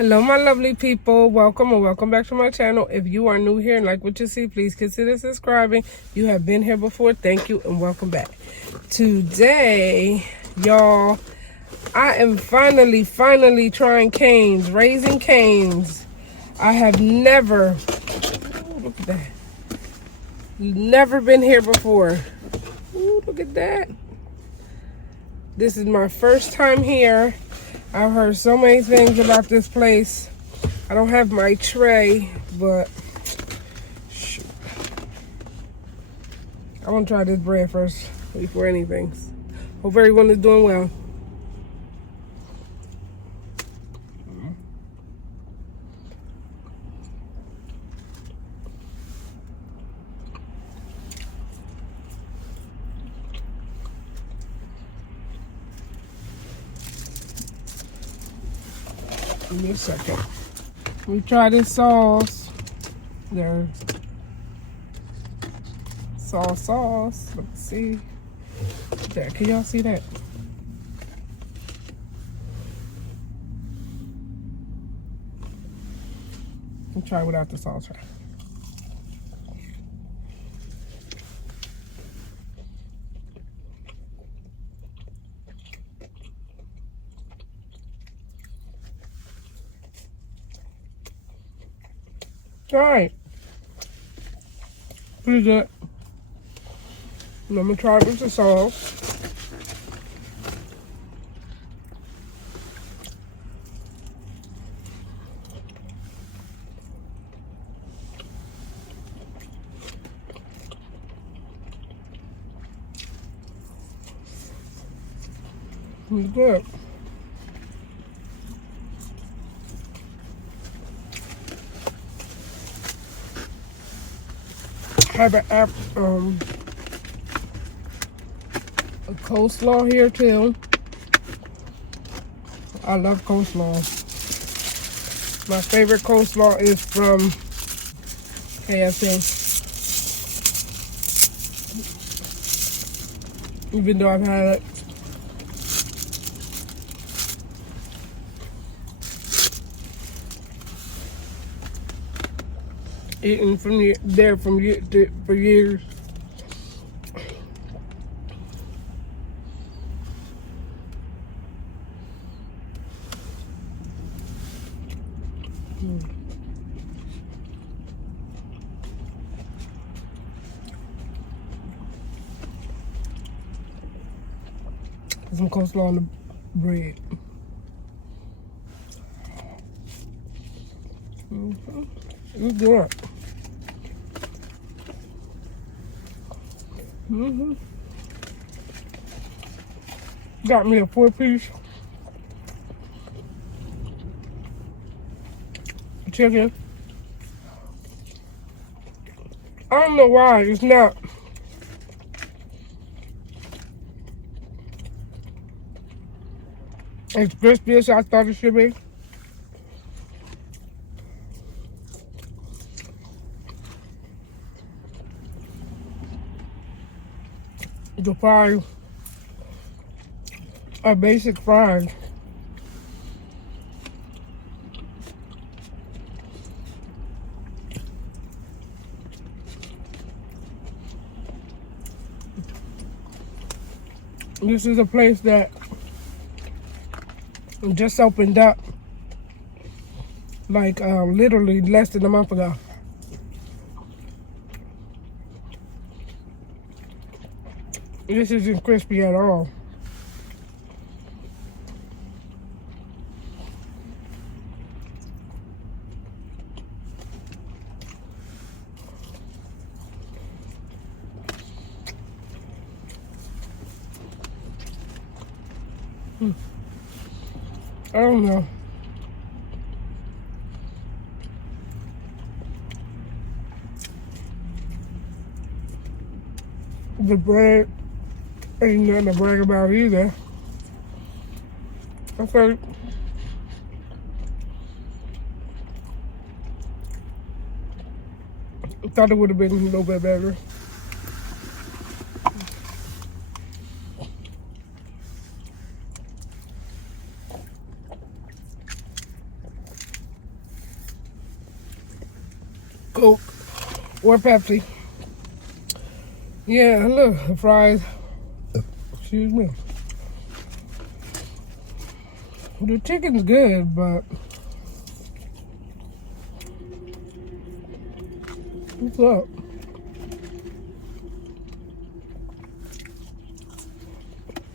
Hello my lovely people, welcome or welcome back to my channel. If you are new here and like what you see, please consider subscribing. You have been here before, thank you and welcome back. Today y'all, I am finally trying canes, raising canes. I have never, ooh, look at that, never been here before. Ooh, look at that. This is my first time here. I've heard so many things about this place. I don't have my tray, but shoot. I want to try this bread first before anything. Hope everyone is doing well. Give me a second. Let me try this sauce. There. Sauce. Let's see. There, can y'all see that? I'll try without the sauce. All right, pretty good. And I'm gonna try it with the sauce. It's good. Have a coleslaw here too. I love coleslaw. My favorite coleslaw is from KFC. Even though I've had it. Eating from there for years. Some coleslaw on the bread. It's good. Got me a 4-piece chicken. I don't know why it's not as crispy as I thought it should be. The fries are basic fries. This is a place that just opened up like literally less than a month ago. This isn't crispy at all. I don't know. The bread ain't nothing to brag about either. I thought it would have been a little bit better. Coke or Pepsi. Yeah, look, the fries. Excuse me. The chicken's good, but what's up?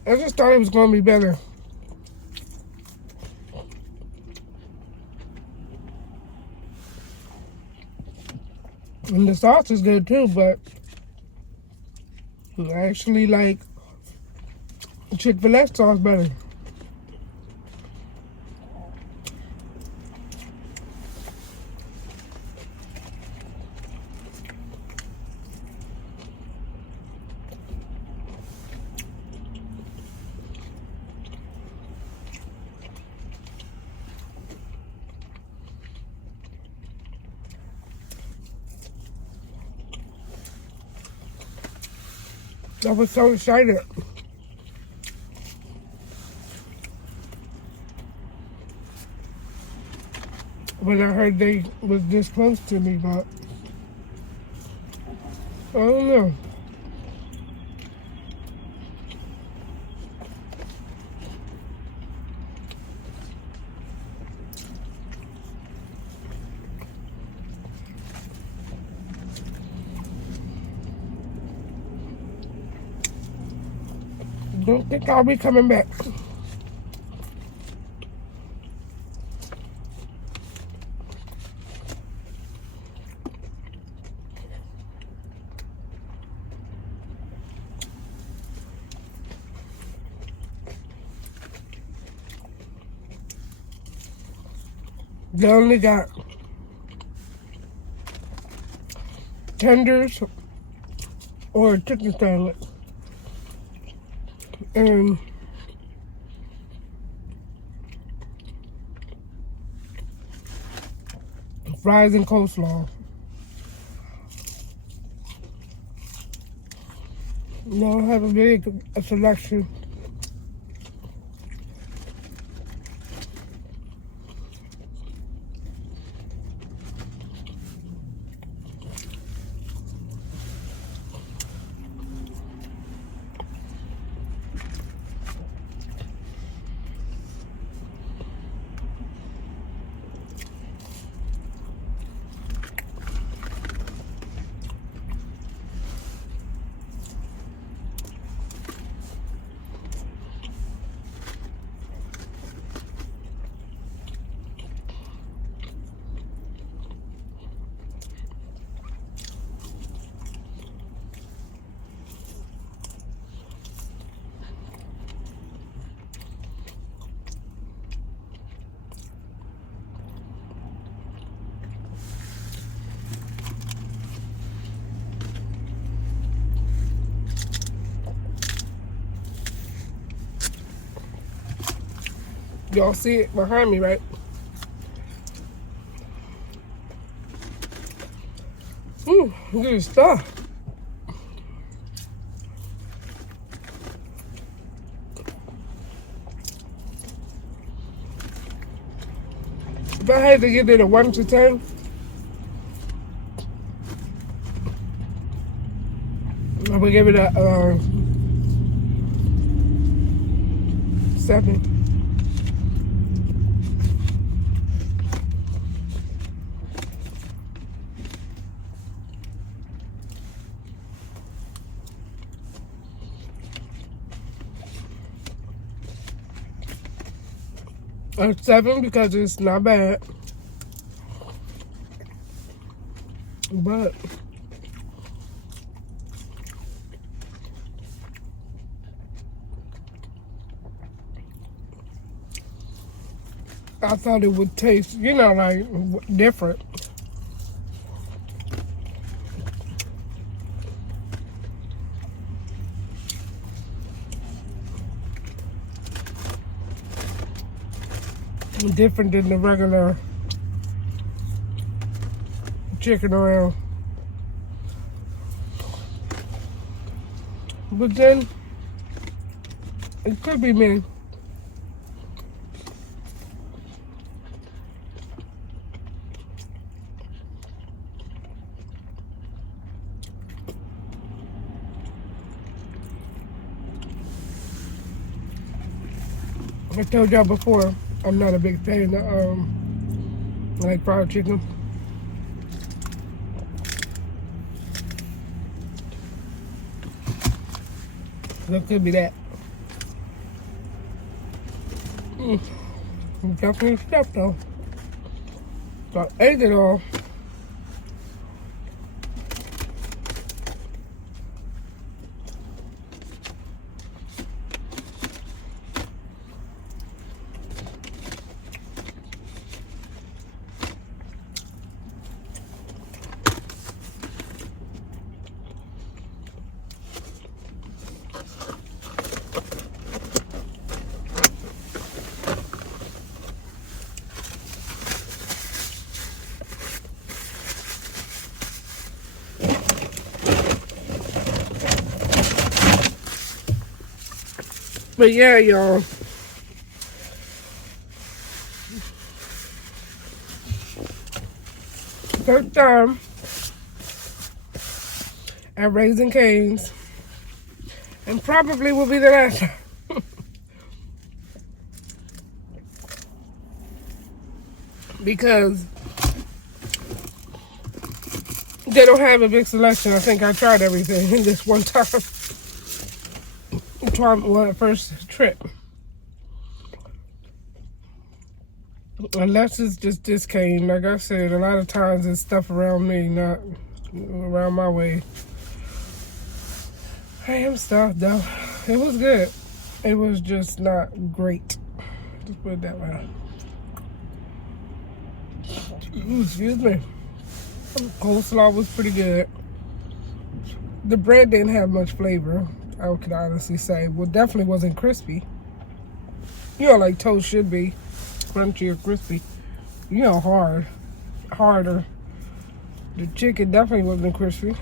I just thought it was gonna be better. And the sauce is good too, but I actually like Chick-fil-A sauce better. I was so excited when I heard they was this close to me, but I don't know. Don't think I'll be coming back. They only got tenders or chicken salad and fries and coleslaw. They don't have a big selection. Y'all see it behind me, right? Good stuff. If I had to give it a 1 to 10, I would give it a 7. A 7 because it's not bad, but I thought it would taste, you know, like different. Different than the regular chicken around. But then it could be me. I told y'all before, I'm not a big fan of like fried chicken. That could be that. Definitely stuff though. So I ate it all. But yeah, y'all. First time at Raising Cane's, and probably will be the last time. Because they don't have a big selection. I think I tried everything in this one time. First trip. Unless it's just this cane. Like I said, a lot of times it's stuff around me, not around my way. I am stuffed though. It was good. It was just not great. Just put it that way. Ooh, excuse me. Coleslaw was pretty good. The bread didn't have much flavor, I could honestly say. Well, definitely wasn't crispy. You know, like toast should be. Crunchy or crispy. You know, harder. The chicken definitely wasn't crispy.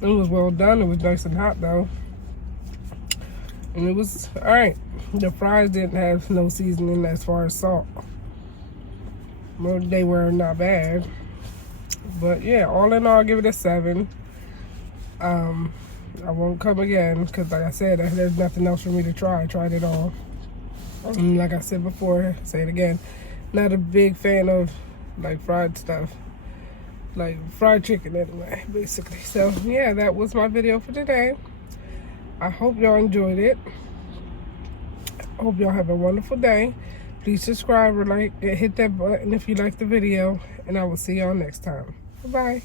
It was well done. It was nice and hot though. And it was alright. The fries didn't have no seasoning as far as salt. Well, they were not bad. But yeah, all in all, I'll give it a 7. I won't come again because, like I said, there's nothing else for me to try. I tried it all. And like I said before, say it again, not a big fan of like fried stuff, like fried chicken anyway, basically. So yeah, that was my video for today. I hope y'all enjoyed it. I hope y'all have a wonderful day. Please subscribe or like, hit that button if you like the video, and I will see y'all next time. Bye-bye.